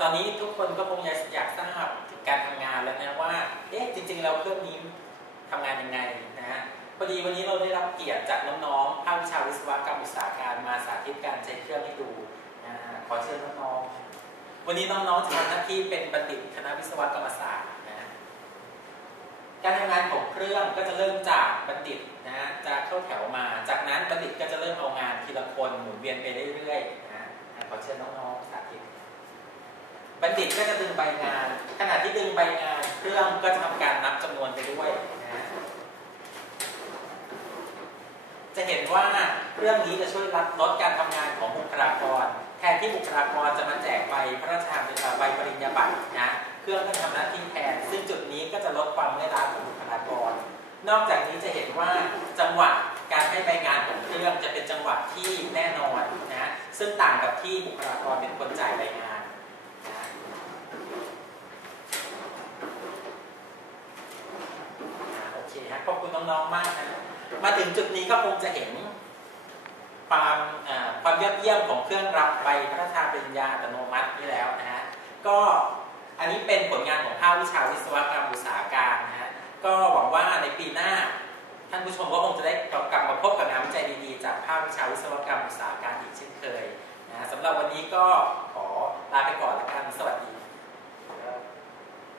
ตอนนี้ทุกคนก็คงอยากทราบถึงการทำงานแล้วนะว่า เอ๊ะจริงๆเราเครื่องนี้ทำงานยังไงนะฮะพอดีวันนี้เราได้รับเกียรติจากน้องๆภาควิชาวิศวกรรมอุตสาหการมาสาธิตการใช้เครื่องให้ดูนะขอเชิญน้องๆวันนี้น้องๆจะทำหน้าที่เป็นบัณฑิตคณะวิศวกรรมศาสตร์นะการทำงานของเครื่องก็จะเริ่มจากบัณฑิตนะฮะจะเข้าแถวมา จากนั้นบัณฑิตก็จะเริ่มเอางานทีละคนหมุนเวียนไปเรื่อยๆนะฮะขอเชิญน้องๆ สาธิตบัณฑิตก็จะดึงใบงาน ขณะที่ดึงใบงานเครื่องก็จะทำการนับจำนวนไปด้วยนะฮะจะเห็นว่าเครื่องนี้จะช่วยลดลดการทำงานของบุคลากร แทนที่บุคลากรจะมาแจกใบพระราชทานใบปริญญาบัตรนะเครื่องก็ทำหน้าที่แทน ซึ่งจุดนี้ก็จะลดความเมื่อยล้าของบุคลากร นอกจากนี้จะเห็นว่าจังหวะการให้ใบงานของเครื่องจะเป็นจังหวะที่แน่นอนนะซึ่งต่างกับที่บุคลากรเป็นคนจ่ายใบงาน โอเคฮะขอบคุณ น้องๆมากนะมาถึงจุดนี้ก็คงจะเห็นความความยอดเยี่ยมของเครื่องรับใบพระราชทานปริญญาอัตโนมัตินี่แล้วนะฮะก็อันนี้เป็นผลงานของภาควิชาวิศวกรรมอุตสาหการนะฮะก็หวังว่าในปีหน้า ท่านผู้ชมก็คงจะได้กลับมาพบกับงานวิจัยดีๆ จากภาควิชาวิศวกรรมอุตสาหการอีกเช่นเคยนะสำหรับวันนี้ก็ขอลาไปก่อน